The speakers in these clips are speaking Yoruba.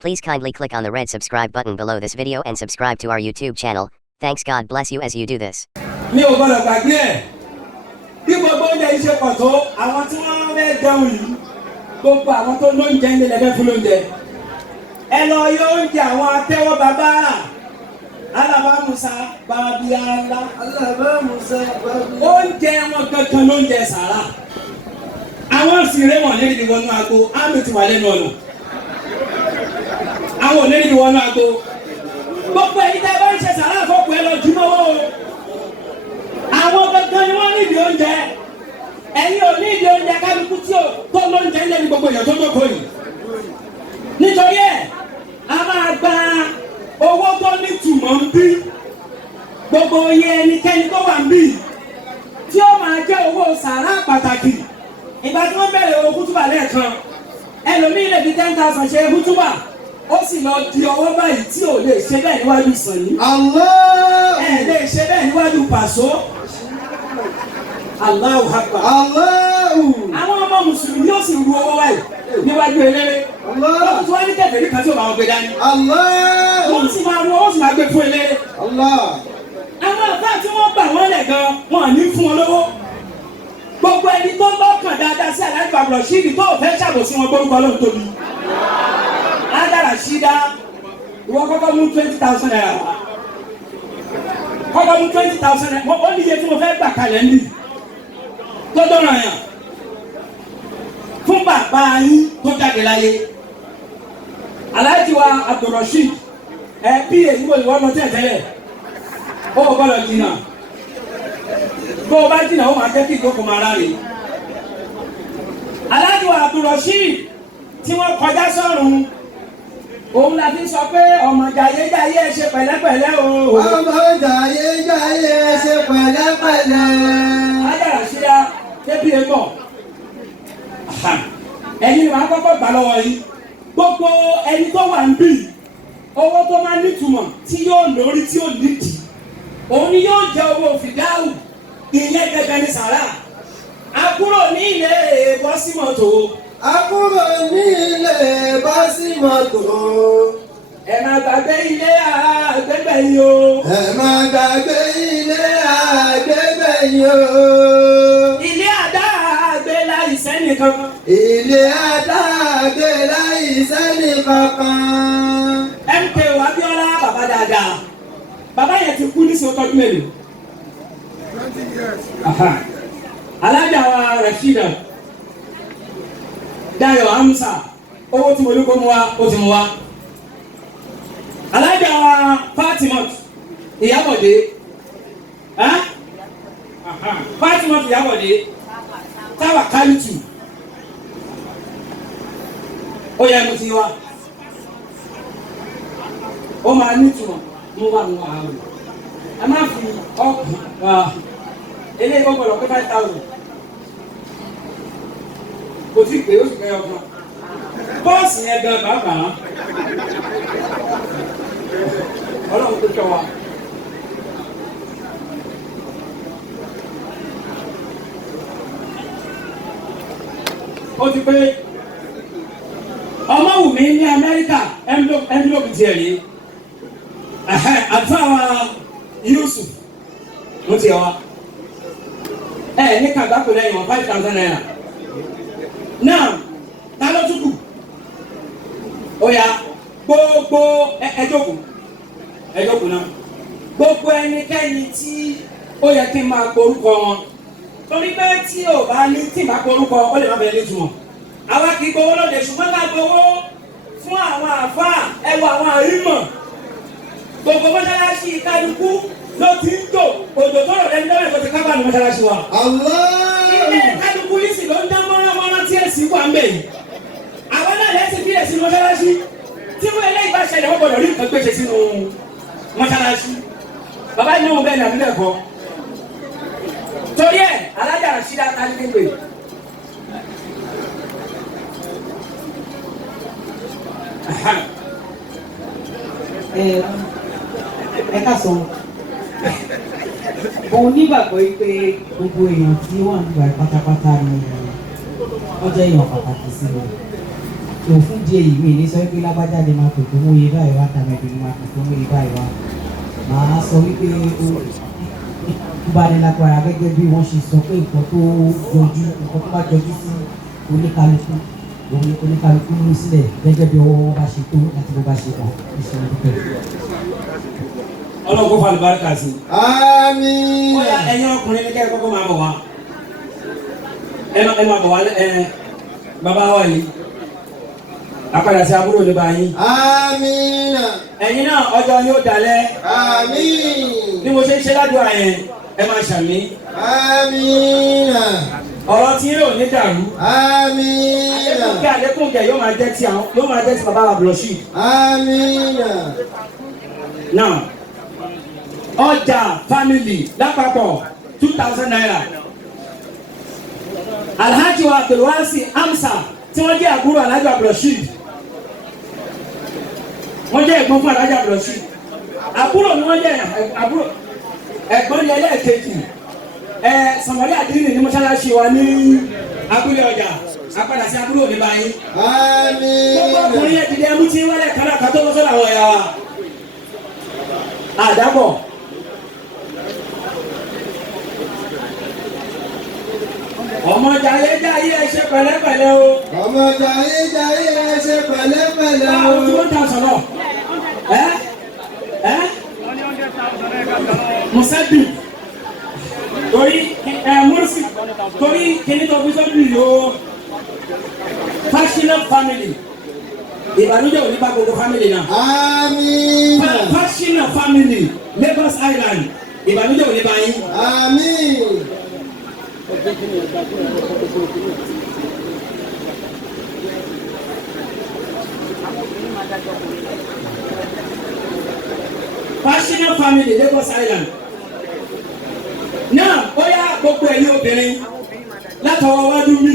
Please kindly click on the red subscribe button below this video and subscribe to our YouTube channel. Thanks, God bless you as you do this. Mi ò gbọ́dọ̀ gbàgbé ẹ̀ bí gbogbo oúnjẹ yìí ṣe pọ̀ tó àwọn tí wọ́n fẹ́ jẹun yìí gbogbo àwọn tó lóúnjẹ ń lé lẹ́fẹ́ fún lóúnjẹ ẹ lọ yọ oúnjẹ àwọn atẹ́wọ́ bàbá alábàámusa babiala oúnjẹ wọn kankan lóúnjẹ sàrà àwọn sìnrẹ́ wọn lé níbi wọnú agbo àmì ti wà lẹ́nu ọ̀nà àwọn ò lé níbi wọnú agbo gbogbo ẹ̀yin tẹ́ bá ń ṣe sàrà àfọkù ẹ lọ jùmọ̀wọ́ o àwọn kankan ni wọ́n nídìí oúnjẹ ẹ̀yin ò nídìí oúnjẹ kálukú tí ò tó lóúnjẹ ńlẹ̀ ní gbogbo èèyàn tó jókòó yìí nítorí ẹ̀ a máa gba owó tó ní tùmọ̀ ń bí gbogbo iye ẹnikẹ́ni tó wà ń bí tí ó máa jẹ́ owó sàrà pàtàkì ìgbà tí wọ́n bẹ̀rẹ̀ owó kútùbà lẹ́ẹ̀kan ẹlòmíì lè fi 10,000 ṣe kútùbà ó sì lọ di ọwọ́ báyìí tí ò lè ṣe bẹ́ẹ̀ níwájú Sànní. Allah. ẹ lè ṣe bẹ́ẹ̀ níwájú Pàṣọ. Allahu Akbar. Allahu. àwọn ọmọ mùsùlùmí yóò sì ru owó báyìí níwájú eléré. Allah. wọ́n tún wá ní kẹ̀kẹ́ nípa tí ò máa gbé dání. Allah. wọ́n sì máa ru owó sì máa gbé fún eléré. Allah. àwọn àfáà tí wọ́n gbà wọ́n lẹ̀ gan wọn ní fún wọn lówó. gbogbo ẹni tó lọ́kàn dáadáa sí Alhaji Abdulrasheed tó fẹ́ ṣàbòsí wọn gbórúkọ lóhùn tóbi. Adara Shida, ìwọ kọ́kọ́ mú 20,000 naira. Kọ́kọ́ mú 20,000 naira. Ó ní iye tí mo fẹ́ gbà kalẹ̀ ní. Tó dọ́rọ̀ yàn. Fún bàbá yín tó jáde láyé. Alhaji wa Abdulrasheed, bí èyí wò ìwọ lọ tẹ́lẹ̀. Ó gbọ́dọ̀ jìnnà. Tó o bá jìnnà, ó máa jẹ́ kí ìjókòó máa ráre. Alhaji wa Abdulrasheed tí wọ́n kọjá sọ́run. Òun la fi sọ pé ọmọ jayéjayé ṣe pẹ̀lẹ́pẹ̀lẹ́ o. Ọmọ jayéjayé ṣe pẹ̀lẹ́pẹ̀lẹ́. Adara Shida débi ẹ̀gbọ́n. Ẹ̀yin ni wàá kọ́kọ́ gbà lọ́wọ́ yìí. Gbogbo ẹni tó wà ń bì owó tó máa nítumọ̀ tí yóò lórí tí yóò nídìí. Òun ni yóò jẹ owó fìdáhù ìyẹn gẹ́gẹ́ ní sàrà. Àkúrò ní ilé bọ́símọ̀tò. Àkúrò ní ilé bọ́símọ̀tò. Ẹ má gbàgbé ilé àgbẹ̀gbẹ̀ yìí o. Ẹ má gbàgbé ilé àgbẹ̀gbẹ̀ o. Ilé àdá àgbẹ̀ láì sẹ́ni kankan. Ilé àdá àgbẹ̀ láì sẹ́ni kankan. MKO Abíọ́lá bàbá dáadáa. Bàbá yẹn ti kú ní sí ọtọ́jú mélòó? 20 years. Alhaja wa Rashida. Dayo Hamza. Owó tí mo ní kó mú wá, ó ti mú wá. Alhaja wa Fatimot. Ìyábọ̀dé. Fatimot Ìyábọ̀dé. Táwa Kálítù. Ó yẹ mo ti wá. Ó máa nítumọ̀ mú wá àwọn. A máa fi ọkùn eléyìí ó gbọ́dọ̀ pé 5,000. Kò tí pé ó sì fẹ́ ọkàn. Bọ́ọ̀sì yẹn gan bàbá. Ọlọ́run tó tọ́ wa. Ó ti pé Ọmọwùmí ní Amẹ́ríkà envelope tiẹ̀ rí. Àtúwà Yusuf ló tiẹ̀ wá. Ní kàgbákò lẹ́yìn wọn 5,000 naira. Now, ta ló tún kù? Ó yá, gbogbo ẹjọ́kù náà. Gbogbo ẹnikẹ́ni tí ó yẹ kí n máa porúkọ wọn. Torí pé tí ò bá ní tí máa porúkọ, ó lè má bẹ̀rẹ̀ nítumọ̀. Àwa kì í gbowó lóde ṣùgbọ́n ká gbowó fún àwọn àfáà ẹwà àwọn àrímọ̀. Gbogbo mọ́ṣáláṣí kálukú ló ti ń tò òjò tó rọ̀ lẹ́nu lọ́wọ́ ìkọ́tí kábà ní mọ́ṣáláṣí wa. Ilé kálukú lísì ló ń dá mọ́rán tí èsì wà ń bẹ̀ yìí. Àwọn náà lẹ́sìn bí èsì mọ́ṣáláṣí tí wọ́n eléyìí bá ṣẹlẹ̀ wọ́n gbọ́dọ̀ rí nǹkan gbèsè sínú mọ́ṣáláṣí. Bàbá yìí náà bẹ́ẹ̀ ni àbílẹ̀ kọ́. Torí ẹ̀ Alhaja Rashida Kálíkégbè. Ẹ ká sọ mo nígbàgbọ́ pé gbogbo èèyàn tí wọ́n ń gba pátápátá ni ọjọ́ èèyàn pàtàkì sí wọn tó fún díẹ̀ yìí mi ní sọ pé lágbájá ni máa tò tó mú iye báyìí wá tàbí ẹbí ni máa tò tó mú iye báyìí wá màá sọ wípé ó bá ní lágbára gẹ́gẹ́ bí wọ́n ṣe sọ pé nǹkan tó bá jọjú sí oníkálukú òun ni oníkálukú mú sílẹ̀ gẹ́gẹ́ bí ọwọ́ wọn bá ṣe tó àti bó bá ṣe kàn ìṣẹ̀lẹ̀ dúpẹ́. Ọlọ́run kó fa àlùbáríkà sí. Àmín. Ó yá ẹ̀yin ọkùnrin ní kẹ́kẹ́ kọ́kọ́ máa bọ̀ wá. Ẹ máa bọ̀ wá bàbá wa yìí. Apàdà sí àbúrò ní báyìí. Àmín. Ẹ̀yin náà ọjọ́ yóò dalẹ̀. Àmín. Bí mo ṣe ń ṣe ládùúgbò yẹn, ẹ máa ṣàmì. Àmín. Ọ̀rọ̀ tí yóò ní dàrú. Àmín. Àlékúnkẹ́ yóò máa jẹ́ ti bàbá wa Abdulrasheed. Àmín. Now, ọjà family lápapọ̀ 2,000 naira. Alhaji wa Abdulwasi Amsa tí wọ́n jẹ́ àbúrò Alhaji Abdulrasheed. Wọ́n jẹ́ ẹ̀gbọ́n fún Alhaji Abdulrasheed. Àbúrò ni wọ́n jẹ́ àbúrò ẹ̀gbọ́n ní ẹlẹ́ẹ̀kejì. Sàmọ́lé àdínì ní mọ́ṣáláṣí wa ní abúlé ọjà. Apàdà sí àbúrò ní báyìí. Àmín. Gbogbo ọkùnrin yẹn dìde ẹmú tí wọ́n lẹ̀ kára ká tó lọ́sọ̀rọ̀ àwọn ẹ̀yà wa. Àdábọ̀. Ọmọ jayéjayé ẹ ṣe pẹ̀lẹ́pẹ̀lẹ́ o. Ọmọ jayéjayé ẹ ṣe pẹ̀lẹ́pẹ̀lẹ́ o. Àwọn tí wọ́n ta sọ̀rọ̀. Musabi. Torí Mursi. Torí kìíní tó fi sọ́dún yìí o. Passionate family. Ìbànújẹ́ òní bá gbogbo family náà. Àmín. Passionate family. Lagos Island. Ìbànújẹ́ òní bá yín. Àmín. Passionate family Lagos Island. Náà ó yá gbogbo ẹ̀yin obìnrin látọwọ́ wájú mi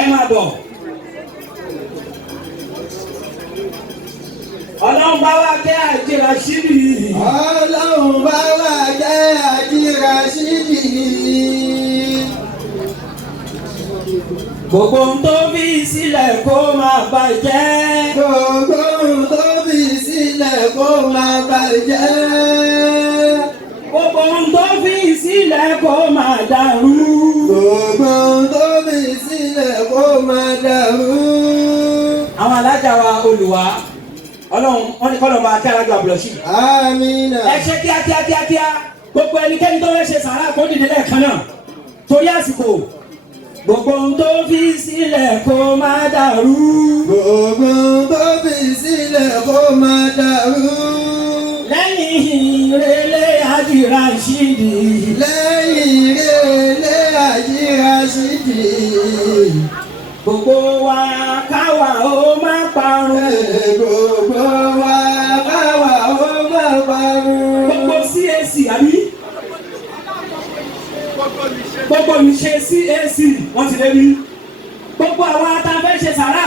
ẹ máa bọ̀. Ọlọ́run bá wá kẹ́ Àjí Ràṣídì. Ọlọ́run bá wá kẹ́ Àjí Ràṣídì. Gbogbo ohun tó fi sílẹ̀ kó máa bàjẹ́. Gbogbo ohun tó fi sílẹ̀ kó máa bàjẹ́. Gbogbo ohun tó fi sílẹ̀ kó máa dàrú. Gbogbo ohun tó fi sílẹ̀ kó máa dàrú. Àwọn alájà wa olùwà Ọlọ́run wọn ni kọ́lọ̀ máa kí Alhaji Abdulrasheed. Àmín. Ẹ ṣe kíákíá gbogbo ẹnikẹ́ni tó fẹ́ ṣe sàrà kó dìde lẹ́ẹ̀kan náà torí àsìkò. Gbogbo ohun tó fi sílẹ̀ kó máa dàrú. Gbogbo ohun tó fi sílẹ̀ kó máa dàrú. Lẹ́yìn ìrẹ̀lẹ̀ Àjí Ràṣídì. Lẹ́yìn ìrẹ̀lẹ̀ Àjí Ràṣídì. Gbogbo wa káwa ó máa parun. Gbogbo wa káwa ó máa parun. Gbogbo CAC àbí? Gbogbo ìṣe CAC wọ́n ti lé ní. Gbogbo àwọn atafẹ́ ṣe sàrà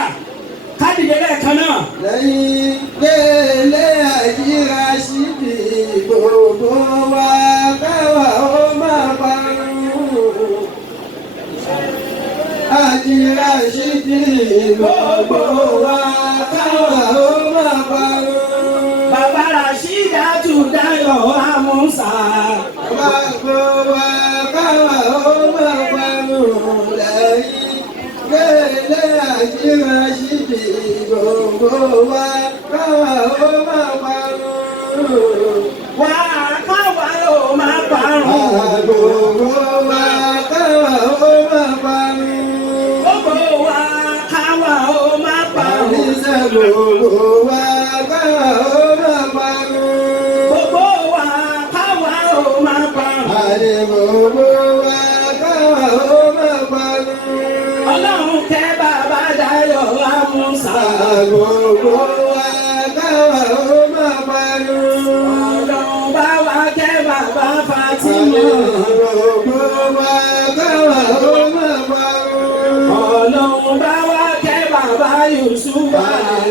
kádìdé lẹ́ẹ̀kan náà. Lẹ́yìn ìrẹ̀lẹ̀ Àjí Ràṣídì. Gbogbo wa káwa ó máa parun. Àjí Ràṣídì. Gbogbo wa káwa ó máa parun. Bàbá Ràṣídàtù Dayọ̀ Àmúsà. Gbogbo wa káwa ó máa parun. Lẹ́yìn ìrẹ̀lẹ̀ Àjí Ràṣídì. Gbogbo wa káwa ó máa parun. Wà á káwa ó máa parun. Gbogbo wa káwa ó máa parun. Gbogbo wa káwa ó máa parun. Àníṣe gbogbo wa káwa ó máa parun. Gbogbo wa káwa ó máa parun. Àní gbogbo wa káwa ó máa parun. Ọlọ́run kẹ́ bàbá Dayọ̀ Àmúsà. Gbogbo wa káwa ó máa parun. Ọlọ́run bá wa kẹ́ bàbá Fatima. Gbogbo wa káwa ó máa parun. Ọlọ́run bá wa kẹ́ bàbá Yusufa.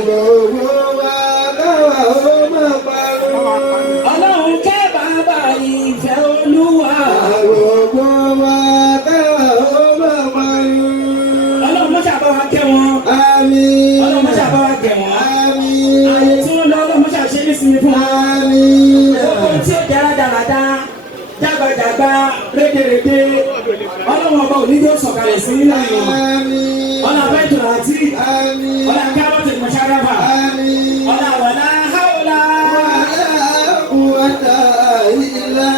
Gbogbo wa káwa ó máa parun. Ọlọ́run kẹ́ bàbá Ìfẹ́ Olúwa. Gbogbo wa káwa ó máa parun. Ọlọ́run mọ́ṣá bá wa kẹ́ wọn. Àmín. Ọlọ́run mọ́ṣá sinmi fún wọn. Àmín. Gbogbo tí ó jẹ́ rádaràda jágbàjàgbà rédèrèdè ọlọ́run ọba òní yóò sọ̀kalẹ̀ sí nínú ìwọ̀n. Àmín. Ọlá bẹ́ẹ̀tù àti Àmín. ọlá kárọ̀tì mọ̀ṣáráfà Àmín. ọlá wàlá háwùlá. قوة إلا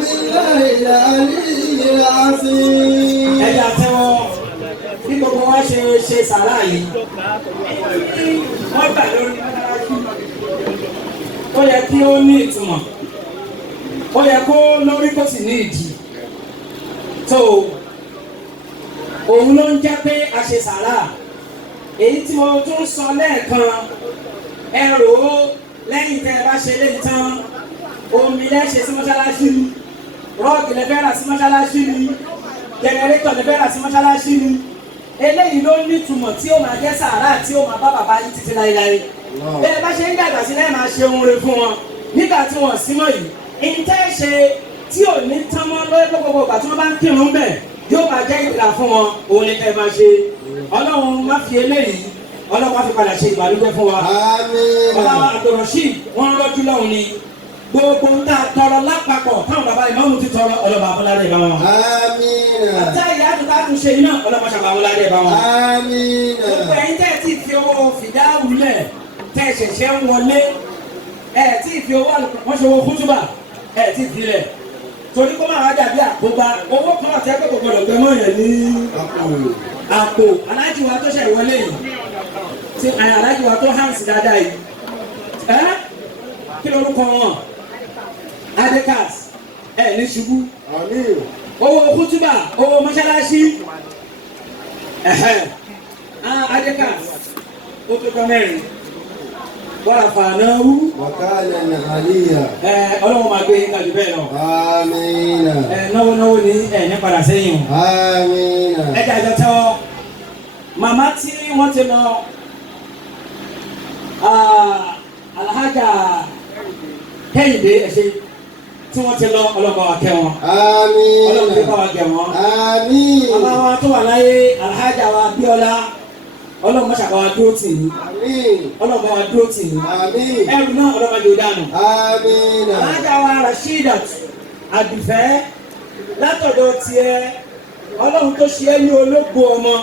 بالله العلي العظيم. Ẹja tẹ́wọ́ bí gbogbo wa ṣe sàrà yìí. Wọ́n gbà lórí mọ́sálásí. Ó yẹ kí ó ní ìtumọ̀. Ó yẹ kó lórí kó sì ní ìdí. Tó òun ló ń jẹ́ pé a ṣe sàrà. Èyí tí mo tún sọ lẹ́ẹ̀kan ẹ rò ó lẹ́yìn tẹ́ ẹ bá ṣe léyìí tán omi lẹ́ṣẹ̀ sí mọ́ṣáláṣí ni rọ́ọ̀gì lẹ́fẹ́ rà sí mọ́ṣáláṣí ni jẹnẹrétọ̀ lẹ́fẹ́ rà sí mọ́ṣáláṣí ni eléyìí ló ní ìtumọ̀ tí ó máa jẹ́ sàárà tí ó máa bá bàbá yìí títí láéláé bẹ́ẹ̀ bá ṣe ń dàgbà sí lẹ́ẹ̀ máa ṣe ohun rere fún wọn nígbà tí wọ́n sí mọ́ yìí ìtẹ́ ṣe tí ò ní tán mọ́ lórí gbogbo ìgbà tí wọ́n bá ń kírun bẹ̀ yóò máa jẹ́ ìgbà fún wọn òun ni kẹ́ máa ṣe ọlọ́run má fi eléyìí ọlọ́run má fi padà ṣe ìbànújẹ́ fún wa Àmín. ọlọ́run àtọ̀rọ̀ṣì wọ́n rọ́jú lọ́hùn ni gbogbo ń tà tọrọ lápapọ̀ táwọn bàbá ìmáàmù ti tọrọ ọlọ́ba àbúládé bá wọn. Àmín. àtà ìyá àtúntà tún ṣe iná ọlọ́ba ṣàbà àbúládé bá wọn. Àmín. gbogbo ẹ̀yin tẹ́ ẹ̀ tí fi owó fìdáwù lẹ̀ tẹ́ ẹ̀ ṣẹ̀ṣẹ̀ ń wọlé ẹ̀ tí fi owó àlùkò wọ́n ṣe owó kútùbà ẹ̀ tí fi lẹ̀ torí kó máa wá dàbí àkóbá owó kan náà tẹ́ pé kò gbọdọ̀ gbẹ mọ́ yẹn ní àpò aláàjì wa tó ṣe ìwọlé yìí tí aláàjì wa tó hàn sí dáadáa yìí ẹ́ kí lorúkọ wọn adekas ẹ ní ṣubú Àmín. owó kútúbà owó mọ́ṣáláṣí adekas ó tó tọ́ mẹ́rin wàrà fàánáwú وكان عليا. ọlọ́run máa gbé kájú bẹ́ẹ̀ lọ Àmín. náwó ní ní padà sẹ́yìn Àmín. ẹja ìjọ tẹ́wọ́ màmá tí wọ́n ti lọ alhaja kẹ́hìndé ẹ̀ṣẹ́ tí wọ́n ti lọ ọlọ́ba wa kẹ́ wọn Àmín. ọlọ́ba bá wa gẹ̀ wọn Àmín. bàbá wa tó wà láyé alhaja wa bíọ́lá ọlọ́ba mọ́ṣàbá wa dúró tì ní Àmín. ọlọ́ba wa dúró tì ní Àmín. ẹrù náà ọlọ́ba yóò dànù Àmín. alhaja wa rasheedat àdùfẹ́ látọ̀dọ̀ tiẹ̀ ọlọ́run tó ṣe é ní ológo ọmọ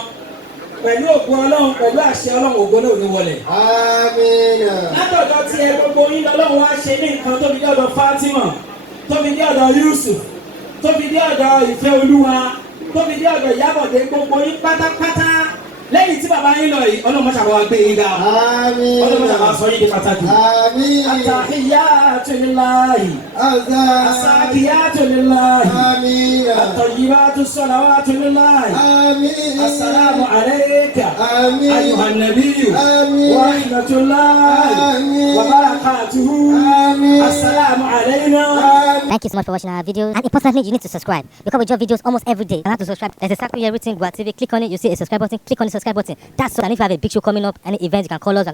pẹ̀lú ògùn ọlọ́run pẹ̀lú àṣẹ ọlọ́run ògo náà ò ní wọlẹ̀. Àmín. látọ̀dọ̀ tí ẹ gbogbo yín lọ́lọ́run wá ṣe ní nǹkan tóbi dé ọ̀dọ̀ Fatima tóbi dé ọ̀dọ̀ Yusuf tóbi dé ọ̀dọ̀ Ìfẹ́ Olúwa tóbi dé ọ̀dọ̀ Ìyábọ̀dé gbogbo yín pátápátá lẹ́yìn tí bàbá yín lọ yìí ọlọ́run mọ́ṣàbá wa gbé yín ga Àmín. ọlọ́run mọ́ṣàbá sọ yín di pàtàkì. Àmín. At-tahiyyatu lillahi as-sakiyatu lillahi Àmín. at-tayyibatu as-salawatu lillahi. Àmín. السلام عليك آمين. أيها النبي آمين. ورحمة الله آمين. وبركاته آمين. السلام علينا. Thank you so much for watching our videos. And importantly, you need to subscribe because we drop videos almost every day. And how to subscribe? There's a circle here written Gua TV. Click on it. You see a subscribe button. Click on the subscribe button. That's so. And if you have a big show coming up, any event, you can call us.